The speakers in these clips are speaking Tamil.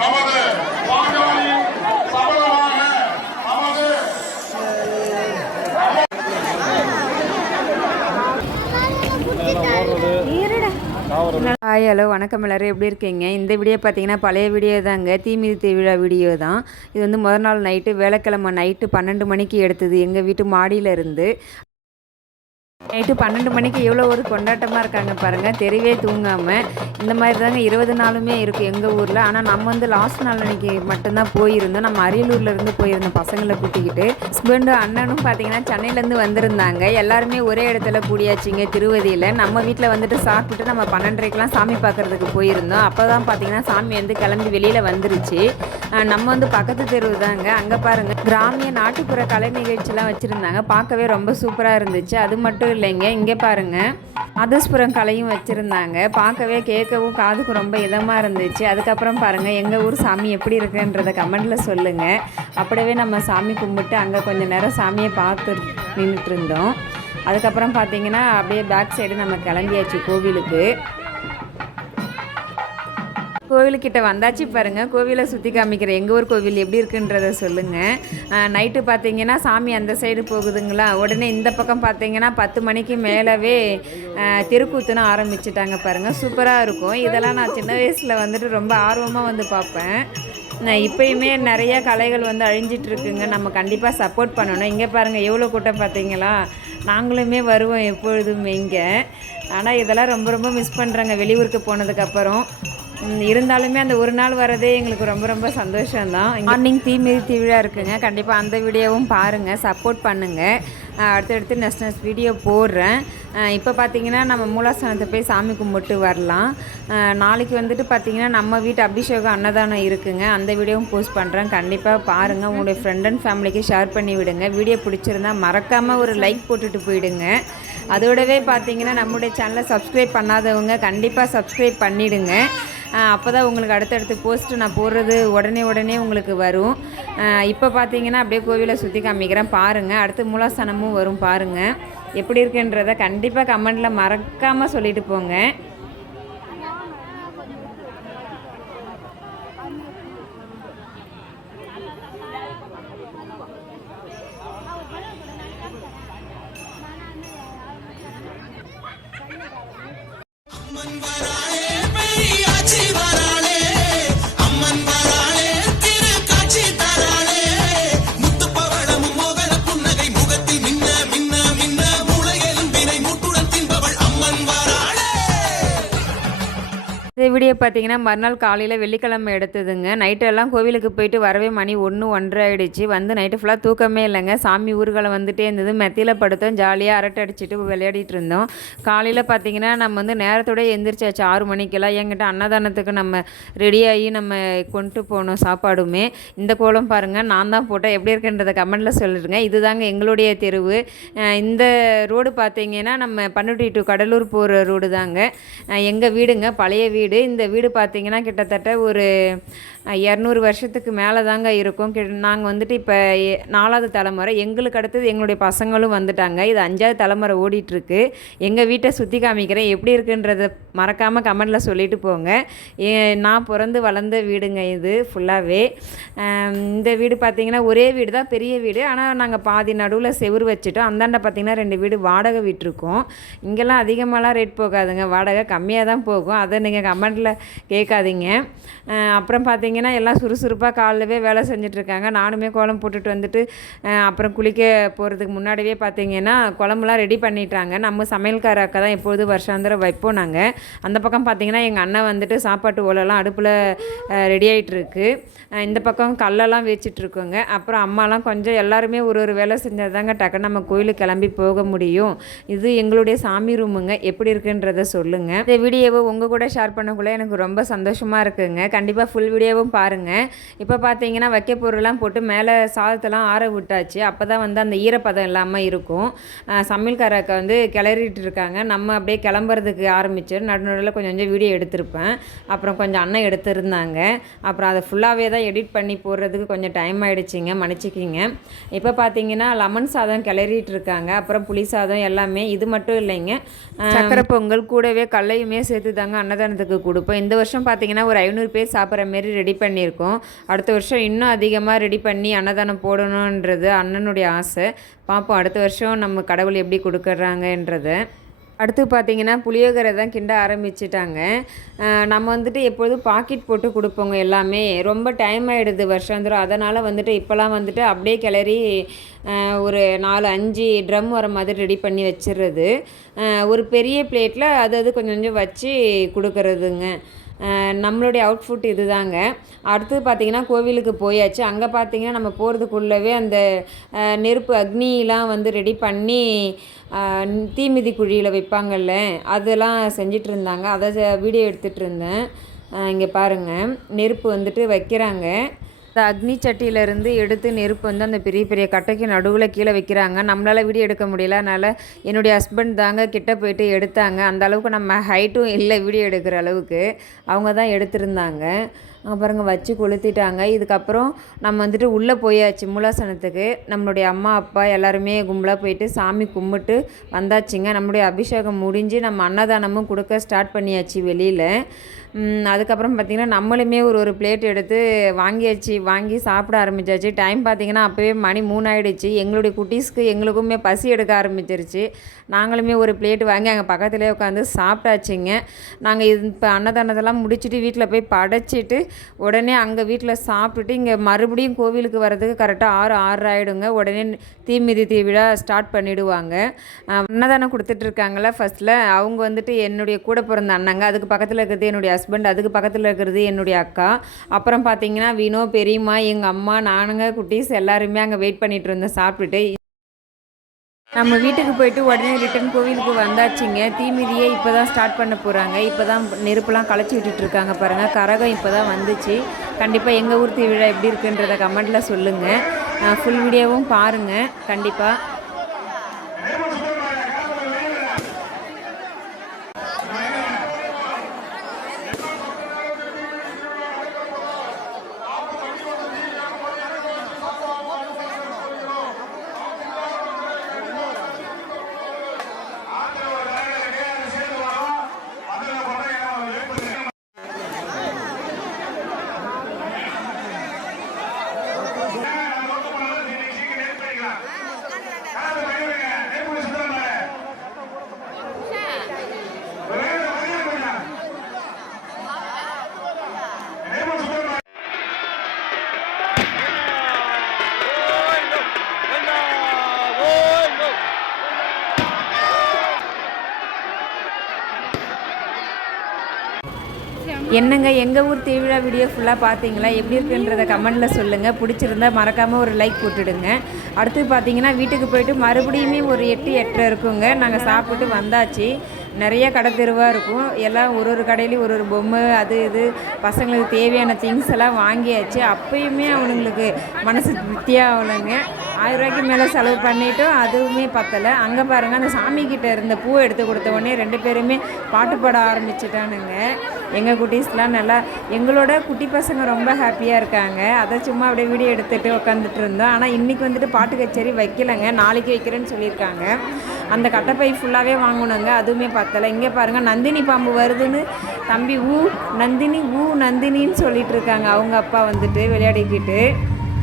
நமது வாக்காளி நமது ஹாய் ஹலோ வணக்கம் எல்லாரும். எப்படி இருக்கீங்க? இந்த வீடியோ பார்த்தீங்கன்னா பழைய வீடியோ தாங்க. தீமிதி திருவிழா வீடியோ தான். இது வந்து முதல் நாள் நைட்டு வேலைக்கிழமை நைட்டு பன்னெண்டு மணிக்கு எடுத்தது. எங்கள் வீட்டு மாடியில் இருந்து. நைட்டு பன்னெண்டு மணிக்கு எவ்வளோ ஒரு கொண்டாட்டமாக இருக்காங்க பாருங்கள் தெரியவே தூங்காமல் இந்த மாதிரி தாங்க இருபது நாளுமே இருக்குது எங்கள் ஊரில். ஆனால் நம்ம வந்து லாஸ்ட் நாள் அன்னைக்கு மட்டும்தான் போயிருந்தோம். நம்ம அரியலூர்லேருந்து போயிருந்தோம் பசங்களை கூட்டிக்கிட்டு. ஹஸ்பண்டும் அண்ணனும் பார்த்தீங்கன்னா சென்னையிலேருந்து வந்திருந்தாங்க. எல்லாருமே ஒரே இடத்துல கூடியாச்சுங்க திருவதியில். நம்ம வீட்டில் வந்துட்டு சாப்பிட்டுட்டு நம்ம பன்னெண்டரைக்கெலாம் சாமி பார்க்குறதுக்கு போயிருந்தோம். அப்போ தான் பார்த்தீங்கன்னா சாமி வந்து கிளம்பி வெளியில் வந்துருச்சு. நம்ம வந்து பக்கத்து தெருவு தாங்க. அங்கே பாருங்கள் கிராமிய நாட்டுப்புற கலை நிகழ்ச்சிலாம் வச்சுருந்தாங்க. பார்க்கவே ரொம்ப சூப்பராக இருந்துச்சு. அது மட்டும் இல்லைங்க இங்கே பாருங்கள் மதுஸ்புரம் கலையும் வச்சுருந்தாங்க. பார்க்கவே கேட்கவும் காதுக்கு ரொம்ப இதமாக இருந்துச்சு. அதுக்கப்புறம் பாருங்கள் எங்கள் ஊர் சாமி எப்படி இருக்குன்றதை கமெண்டில் சொல்லுங்கள் அப்படியே நம்ம சாமி கும்பிட்டு அங்கே கொஞ்சம் நேரம் சாமியை பார்த்து நின்றுட்டு இருந்தோம். அதுக்கப்புறம் பார்த்தீங்கன்னா அப்படியே பேக் சைடு நம்ம கிளம்பியாச்சு கோவிலுக்கு. கோவிலுக்கிட்ட வந்தாச்சு பாருங்கள் கோவிலை சுற்றி காமிக்கிற எங்கள் ஊர் கோவில் எப்படி இருக்குன்றத சொல்லுங்கள் நைட்டு பார்த்தீங்கன்னா சாமி அந்த சைடு போகுதுங்களா? உடனே இந்த பக்கம் பார்த்தீங்கன்னா பத்து மணிக்கு மேலவே தெருக்கூத்துன்னு ஆரம்பிச்சிட்டாங்க பாருங்கள் சூப்பராக இருக்கும். இதெல்லாம் நான் சின்ன வயசில் வந்துட்டு ரொம்ப ஆர்வமாக வந்து பார்ப்பேன் நான் இப்பயுமே நிறைய கலைகள் வந்து அழிஞ்சிட்டு இருக்குங்க. நம்ம கண்டிப்பாக சப்போர்ட் பண்ணணும். இங்கே பாருங்கள் எவ்வளோ கூட்டம் பார்த்தீங்களா நாங்களுமே வருவோம் எப்பொழுதுமே இங்கே. ஆனால் இதெல்லாம் ரொம்ப ரொம்ப மிஸ் பண்ணுறேங்க வெளியூருக்கு போனதுக்கப்புறம் இருந்தாலுமே அந்த ஒரு நாள் வரதே எங்களுக்கு ரொம்ப ரொம்ப சந்தோஷம்தான். மார்னிங் தீ மீறி திருவிழா இருக்குங்க. கண்டிப்பாக அந்த வீடியோவும் பாருங்கள் சப்போர்ட் பண்ணுங்கள் அடுத்தடுத்து நெக்ஸ்ட் நெக்ஸ்ட் வீடியோ போடுறேன். இப்போ பார்த்தீங்கன்னா நம்ம மூலாசனத்தை போய் சாமி கும்பிட்டு வரலாம். நாளைக்கு வந்துட்டு பார்த்தீங்கன்னா நம்ம வீட்டு அபிஷேகம் அன்னதானம் இருக்குங்க. அந்த வீடியோவும் போஸ்ட் பண்ணுறேன் கண்டிப்பாக பாருங்கள் உங்களுடைய ஃப்ரெண்ட் அண்ட் ஃபேமிலிக்கு ஷேர் பண்ணி விடுங்க. வீடியோ பிடிச்சிருந்தா மறக்காமல் ஒரு லைக் போட்டுட்டு போயிடுங்க. அதோடவே பார்த்தீங்கன்னா நம்முடைய சேனலை சப்ஸ்கிரைப் பண்ணாதவங்க கண்டிப்பாக சப்ஸ்கிரைப் பண்ணிவிடுங்க அப்போ தான் உங்களுக்கு அடுத்தடுத்து போஸ்ட்டு நான் போடுறது உடனே உடனே உங்களுக்கு வரும். இப்போ பார்த்தீங்கன்னா அப்படியே கோவிலை சுற்றி காமிக்கிறேன். பாருங்கள் அடுத்து மூலாசனமும் வரும் பாருங்கள் எப்படி இருக்குன்றத கண்டிப்பாக கமெண்டில் மறக்காமல் சொல்லிட்டு போங்க. பெரியாச்சி இந்த வீடியோ பார்த்தீங்கன்னா மறுநாள் காலையில் வெள்ளிக்கிழமை எடுத்ததுங்க. நைட்டெல்லாம் கோவிலுக்கு போயிட்டு வரவே மணி ஒன்று ஒன்றரை ஆகிடுச்சு வந்து நைட்டு ஃபுல்லாக தூக்கமே இல்லைங்க. சாமி ஊர்களை வந்துட்டே இருந்தது. மெத்தியில் படுத்தோம். ஜாலியாக அரட்டை அடிச்சுட்டு விளையாடிட்டு இருந்தோம். காலையில் பார்த்தீங்கன்னா நம்ம வந்து நேரத்தோட எந்திரிச்சாச்சு. ஆறு மணிக்கெல்லாம் என்கிட்ட அன்னதானத்துக்கு நம்ம ரெடியாகி நம்ம கொண்டு போனோம் சாப்பாடுமே. இந்த கோலம் பாருங்கள் நான் தான் போட்டேன். எப்படி இருக்குன்றதை கமெண்டில் சொல்லிடுங்க. இதுதாங்க எங்களுடைய தெருவு. இந்த ரோடு பார்த்தீங்கன்னா நம்ம பண்ருட்டி டு கடலூர் போகிற ரோடு தாங்க எங்கள் வீடுங்க? பழைய வீடு. இந்த வீடு பார்த்தீங்கன்னா கிட்டத்தட்ட ஒரு இரநூறு வருஷத்துக்கு மேலே தாங்க இருக்கும் நாங்கள் வந்துட்டு இப்போ நாலாவது தலைமுறை எங்களுக்கு அடுத்தது எங்களுடைய பசங்களும் வந்துட்டாங்க. இது அஞ்சாவது தலைமுறை ஓடிட்டுருக்கு. எங்கள் வீட்டை சுற்றி காமிக்கிறேன். எப்படி இருக்குன்றத மறக்காமல் கமெண்டில் சொல்லிட்டு போங்க. நான் பிறந்து வளர்ந்த வீடுங்க இது ஃபுல்லாகவே இந்த வீடு பார்த்திங்கன்னா ஒரே வீடு தான் பெரிய வீடு. ஆனால் நாங்கள் பாதி நடுவில் செவுரு வச்சுட்டோம். அந்தாண்ட பார்த்திங்கன்னா ரெண்டு வீடு வாடகை விட்டுருக்கோம். இங்கெல்லாம் அதிகமாகலாம் ரேட் போகாதுங்க. வாடகை கம்மியாக தான் போகும். அதை நீங்கள் கமெண்டில் கேட்காதீங்க. அப்புறம் பார்த்திங்க பார்த்தீங்கன்னா எல்லாம் சுறுசுறுப்பாக காலைலவே வேலை செஞ்சிட்ருக்காங்க. நானுமே கோலம் போட்டுட்டு வந்துட்டு அப்புறம் குளிக்க போகிறதுக்கு முன்னாடியே பார்த்தீங்கன்னா குழம்புலாம் ரெடி பண்ணிட்டாங்க. நம்ம சமையல்கார அக்கா தான் எப்போது வருஷாந்திரம் வைப்போம் நாங்கள் அந்த பக்கம் பார்த்தீங்கன்னா எங்கள் அண்ணன் வந்துட்டு சாப்பாட்டு ஓலெல்லாம் அடுப்பில் ரெடி ஆகிட்டுருக்கு இந்த பக்கம் கல்லெல்லாம் வச்சிட்ருக்கோங்க. அப்புறம் அம்மாலாம் கொஞ்சம் எல்லாருமே ஒரு ஒரு வேலை செஞ்சால் தாங்க டக்குன்னு நம்ம கோயிலுக்கு கிளம்பி போக முடியும். இது எங்களுடைய சாமி ரூமுங்க. எப்படி இருக்குன்றத சொல்லுங்கள் இந்த வீடியோவை உங்கள் கூட ஷேர் பண்ணக்குள்ளே எனக்கு ரொம்ப சந்தோஷமாக இருக்குங்க. கண்டிப்பாக ஃபுல் வீடியோவும் பாருங்கள் இப்போ பார்த்தீங்கன்னா வைக்க பொருள்லாம் போட்டு மேலே சாதத்தெல்லாம் ஆற விட்டாச்சு. அப்போ தான் வந்து அந்த ஈரப்பதம் இல்லாமல் இருக்கும். சமையல்காரக்க வந்து கிளறிட்டு இருக்காங்க. நம்ம அப்படியே கிளம்புறதுக்கு ஆரம்பிச்சு நடுநடுவில் கொஞ்சம் கொஞ்சம் வீடியோ எடுத்திருப்பேன். அப்புறம் கொஞ்சம் அண்ணன் எடுத்திருந்தாங்க. அப்புறம் அதை ஃபுல்லாகவே தான் எடிட் பண்ணி போடுறதுக்கு கொஞ்சம் டைம் ஆகிடுச்சிங்க மன்னிச்சிக்கிங்க. இப்போ பார்த்தீங்கன்னா லெமன் சாதம் கிளறிட்டு இருக்காங்க. அப்புறம் புளி சாதம் எல்லாமே. இது மட்டும் இல்லைங்க. சக்கரை பொங்கல் கூடவே கல்லையுமே சேர்த்து தாங்க அன்னதானத்துக்கு கொடுப்போம். இந்த வருஷம் பார்த்தீங்கன்னா ஒரு ஐநூறு பேர் சாப்பிட்ற மாரி ரெடி ரெடி பண்ணியிருக்கோம். அடுத்த வருஷம் இன்னும் அதிகமாக ரெடி பண்ணி அன்னதானம் போடணுன்றது அண்ணனுடைய ஆசை. பார்ப்போம் அடுத்த வருஷம் நம்ம கடவுள் எப்படி கொடுக்குறாங்கன்றதை. அடுத்து பார்த்தீங்கன்னா புளியோகரை தான் கிண்ட ஆரம்பிச்சிட்டாங்க. நம்ம வந்துட்டு எப்பொழுதும் பாக்கெட் போட்டு கொடுப்போங்க எல்லாமே. ரொம்ப டைம் ஆகிடுது வருஷாந்திரம். அதனால் வந்துட்டு இப்போலாம் வந்துட்டு அப்படியே கிளறி ஒரு நாலு அஞ்சு ட்ரம் வர மாதிரி ரெடி பண்ணி வச்சிடுறது. ஒரு பெரிய பிளேட்டில் அது அது கொஞ்சம் கொஞ்சம் வச்சு கொடுக்கறதுங்க. நம்மளுடைய அவுட்ஃபுட் இதுதாங்க. அடுத்தது பார்த்திங்கன்னா கோவிலுக்கு போயாச்சு. அங்கே பார்த்தீங்கன்னா நம்ம போகிறதுக்குள்ளவே அந்த நெருப்பு அக்னிலாம் வந்து ரெடி பண்ணி தீமிதி குழியில் வைப்பாங்கல்ல அதெல்லாம் செஞ்சிட்டு இருந்தாங்க அதை வீடியோ எடுத்துகிட்டு இருந்தேன். இங்கே பாருங்கள் நெருப்பு வந்துட்டு வைக்கிறாங்க. இந்த அக்னி சட்டியிலேருந்து எடுத்து நெருப்பு வந்து அந்த பெரிய பெரிய கட்டைக்கு நடுவில் கீழே வைக்கிறாங்க. நம்மளால் வீடியோ எடுக்க முடியல. அதனால் என்னுடைய ஹஸ்பண்ட் தாங்க கிட்ட போயிட்டு எடுத்தாங்க. அந்த அளவுக்கு நம்ம ஹைட்டும் இல்லை வீடியோ எடுக்கிற அளவுக்கு. அவங்க தான் எடுத்திருந்தாங்க. அங்கே பாருங்க வச்சு கொளுத்திட்டாங்க. இதுக்கப்புறம் நம்ம வந்துட்டு உள்ளே போயாச்சு மூலாசனத்துக்கு. நம்மளுடைய அம்மா அப்பா எல்லாருமே கும்பலாக போயிட்டு சாமி கும்பிட்டு வந்தாச்சுங்க. நம்மளுடைய அபிஷேகம் முடிஞ்சு நம்ம அன்னதானமும் கொடுக்க ஸ்டார்ட் பண்ணியாச்சு வெளியில். அதுக்கப்புறம் பார்த்திங்கன்னா நம்மளுமே ஒரு ஒரு பிளேட் எடுத்து வாங்கியாச்சு வாங்கி சாப்பிட ஆரம்பிச்சாச்சு. டைம் பார்த்திங்கன்னா அப்போவே மணி மூணாயிடுச்சு. எங்களுடைய குட்டீஸ்க்கு எங்களுக்குமே பசி எடுக்க ஆரம்பிச்சிருச்சு. நாங்களுமே ஒரு பிளேட் வாங்கி அங்கே பக்கத்துலேயே உட்காந்து சாப்பிட்டாச்சுங்க. நாங்கள் இது இப்போ அன்னதானத்தெல்லாம் முடிச்சுட்டு வீட்டில் போய் படைச்சிட்டு உடனே அங்கே வீட்டில் சாப்பிட்டுட்டு இங்கே மறுபடியும் கோவிலுக்கு வர்றதுக்கு கரெக்டாக ஆறு ஆறு ஆகிடுங்க உடனே தீமிதி திருவிழா ஸ்டார்ட் பண்ணிவிடுவாங்க அன்னதானம் கொடுத்துட்ருக்காங்கள ஃபஸ்ட்டில் அவங்க வந்துட்டு என்னுடைய கூட பிறந்த அண்ணங்க அதுக்கு பக்கத்தில் இருக்கிறது என்னுடைய ஹஸ்பண்ட் ஹஸ்பண்ட் அதுக்கு பக்கத்தில் இருக்கிறது என்னுடைய அக்கா. அப்புறம் பார்த்தீங்கன்னா வினோ பெரியம்மா எங்கள் அம்மா நானுங்க குட்டீஸ் எல்லாருமே அங்கே வெயிட் பண்ணிட்டு இருந்தோம் சாப்பிட்டுட்டு. நம்ம வீட்டுக்கு போயிட்டு உடனே ரிட்டன் கோவிலுக்கு வந்தாச்சுங்க. தீமிதியே இப்போ தான் ஸ்டார்ட் பண்ண போகிறாங்க இப்போ தான் நெருப்புலாம் களைச்சி விட்டுட்டு இருக்காங்க பாருங்கள் கரகம் இப்போ தான் வந்துச்சு. கண்டிப்பாக எங்கள் ஊர் திருவிழா எப்படி இருக்குன்றத கமெண்ட்டில் சொல்லுங்கள் ஃபுல் வீடியோவும் பாருங்கள் கண்டிப்பாக என்னங்க எங்கள் ஊர் திருவிழா வீடியோ ஃபுல்லாக பார்த்தீங்களா? எப்படி இருக்குன்றத கமெண்ட்டில் சொல்லுங்கள் பிடிச்சிருந்தா மறக்காமல் ஒரு லைக் போட்டுடுங்க. அடுத்து பார்த்தீங்கன்னா வீட்டுக்கு போயிட்டு மறுபடியுமே ஒரு எட்டு எட்டரை இருக்குங்க. நாங்கள் சாப்பிட்டு வந்தாச்சு. நிறைய கடை தெருவாக இருக்கும். எல்லாம் ஒரு ஒரு கடையிலையும் ஒரு ஒரு பொம்மை அது இது பசங்களுக்கு தேவையான திங்ஸ் எல்லாம் வாங்கியாச்சு. அப்பயுமே அவனுங்களுக்கு மனசு திருப்தியாக ஆகலைங்க. ஆயிரம் ரூபாய்க்கு மேலே செலவு பண்ணிட்டோம் அதுவுமே பத்தலை. அங்கே பாருங்கள் அந்த சாமி கிட்ட இருந்த பூவை எடுத்து கொடுத்த உடனே ரெண்டு பேருமே பாட்டு பாட ஆரம்பிச்சிட்டானுங்க. எங்கள் குட்டீஸ்லாம் நல்லா எங்களோட குட்டி பசங்க ரொம்ப ஹாப்பியாக இருக்காங்க. அதை சும்மா அப்படியே வீடியோ எடுத்துகிட்டு உட்காந்துட்டு இருந்தோம். ஆனால் இன்றைக்கி வந்துட்டு பாட்டு கச்சேரி வைக்கலைங்க. நாளைக்கு வைக்கிறேன்னு சொல்லியிருக்காங்க. அந்த கட்டைப்பை ஃபுல்லாகவே வாங்கினோங்க அதுவுமே பத்தலை. இங்கே பாருங்கள் நந்தினி பாம்பு வருதுன்னு தம்பி ஊ நந்தினி ஊ நந்தினின்னு சொல்லிட்டு இருக்காங்க. அவங்க அப்பா வந்துட்டு விளையாடிக்கிட்டு.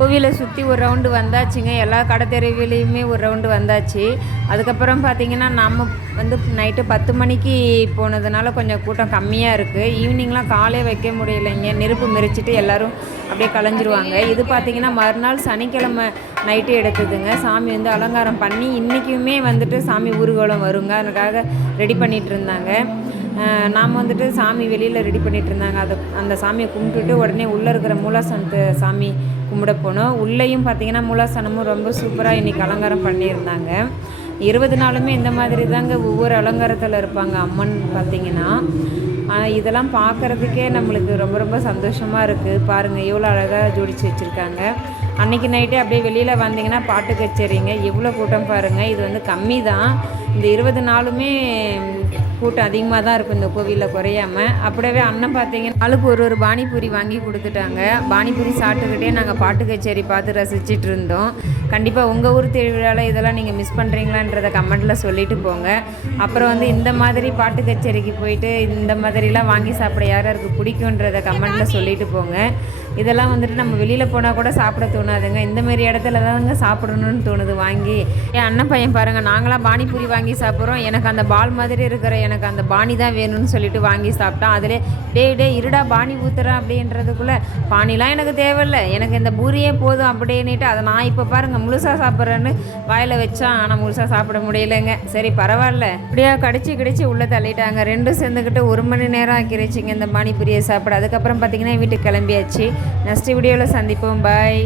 கோவிலை சுற்றி ஒரு ரவுண்டு வந்தாச்சுங்க. எல்லா கடை தெருவிலையுமே ஒரு ரவுண்டு வந்தாச்சு. அதுக்கப்புறம் பார்த்தீங்கன்னா நம்ம வந்து நைட்டு பத்து மணிக்கு போனதுனால கொஞ்சம் கூட்டம் கம்மியாக இருக்குது ஈவினிங்லாம் காலே வைக்க முடியலைங்க. நெருப்பு மெரிச்சிட்டு எல்லாரும் அப்படியே கலைஞ்சிருவாங்க. இது பார்த்திங்கன்னா மறுநாள் சனிக்கிழமை நைட்டு எடுத்ததுங்க. சாமி வந்து அலங்காரம் பண்ணி இன்றைக்குமே வந்துட்டு சாமி ஊர்வலம் வருங்க. அதுக்காக ரெடி பண்ணிகிட்டு இருந்தாங்க. நாம் வந்துட்டு சாமி வெளியில் ரெடி பண்ணிட்டு இருந்தாங்க. அதை அந்த சாமியை கும்பிட்டுட்டு உடனே உள்ளே இருக்கிற மூலாசனத்து சாமி கும்பிட போனோம். உள்ளேயும் பார்த்தீங்கன்னா மூலாசனமும் ரொம்ப சூப்பராக இன்றைக்கி அலங்காரம் பண்ணியிருந்தாங்க. இருபது நாளுமே இந்த மாதிரி தாங்க ஒவ்வொரு அலங்காரத்தில் இருப்பாங்க அம்மன் பார்த்தீங்கன்னா. இதெல்லாம் பார்க்குறதுக்கே நம்மளுக்கு ரொம்ப ரொம்ப சந்தோஷமாக இருக்குது பாருங்கள் எவ்வளோ அழகாக ஜோடிச்சு வச்சுருக்காங்க. அன்றைக்கி நைட்டே அப்படியே வெளியில் வந்தீங்கன்னா பாட்டு கச்சேரிங்க. எவ்வளோ கூட்டம் பாருங்கள் இது வந்து கம்மி தான் இந்த இருபது நாளுமே கூட்டம் அதிகமாக தான் இருக்கும் இந்த கோவிலில் குறையாம. அப்படியே அண்ணன் பார்த்தீங்கன்னா ஆளுக்கு ஒரு ஒரு பானிபூரி வாங்கி கொடுத்துட்டாங்க. பானிபூரி சாப்பிட்டுக்கிட்டே நாங்கள் பாட்டு கச்சேரி பார்த்து ரசிச்சிட்டு இருந்தோம். கண்டிப்பாக உங்கள் ஊர் திருவிழாவில் இதெல்லாம் நீங்கள் மிஸ் பண்ணுறீங்களான்றதை கமெண்ட்டில் சொல்லிட்டு போங்க. அப்புறம் வந்து இந்த மாதிரி பாட்டு கச்சேரிக்கு போயிட்டு இந்த மாதிரிலாம் வாங்கி சாப்பிட யார் யாருக்கு பிடிக்குன்றதை கமெண்ட்டில் சொல்லிட்டு போங்க. இதெல்லாம் வந்துட்டு நம்ம வெளியில் போனால் கூட சாப்பிட தோணாதுங்க. இந்த மாதிரி இடத்துல தாங்க சாப்பிடணும்னு தோணுது வாங்கி. என் அண்ணன் பையன் பாருங்கள் நாங்களாம் பானிபூரி வாங்கி சாப்பிட்றோம். எனக்கு அந்த பால் மாதிரி இருக்கிற எனக்கு அந்த பானி தான் வேணும்னு சொல்லிட்டு வாங்கி சாப்பிட்டான். அதிலே டே டே இருடா பானி ஊத்துறேன் அப்படின்றதுக்குள்ளே பானிலாம் எனக்கு தேவையில்லை. எனக்கு இந்த பூரியே போதும் அப்படின்னுட்டு அதை நான் இப்போ பாருங்கள் முழுசாக சாப்பிட்றேன்னு வாயில் வச்சான். ஆனால் முழுசாக சாப்பிட முடியலைங்க. சரி பரவாயில்ல. இப்படியா கடிச்சு கடிச்சு உள்ளே தள்ளிட்டாங்க. ரெண்டும் சேர்ந்துக்கிட்டு ஒரு மணி நேரம் ஆக்கிருச்சுங்க இந்த பானிபூரியை சாப்பிட. அதுக்கப்புறம் பார்த்தீங்கன்னா வீட்டுக்கு கிளம்பியாச்சு. நெக்ஸ்ட் வீடியோவில் சந்திப்போம். பாய்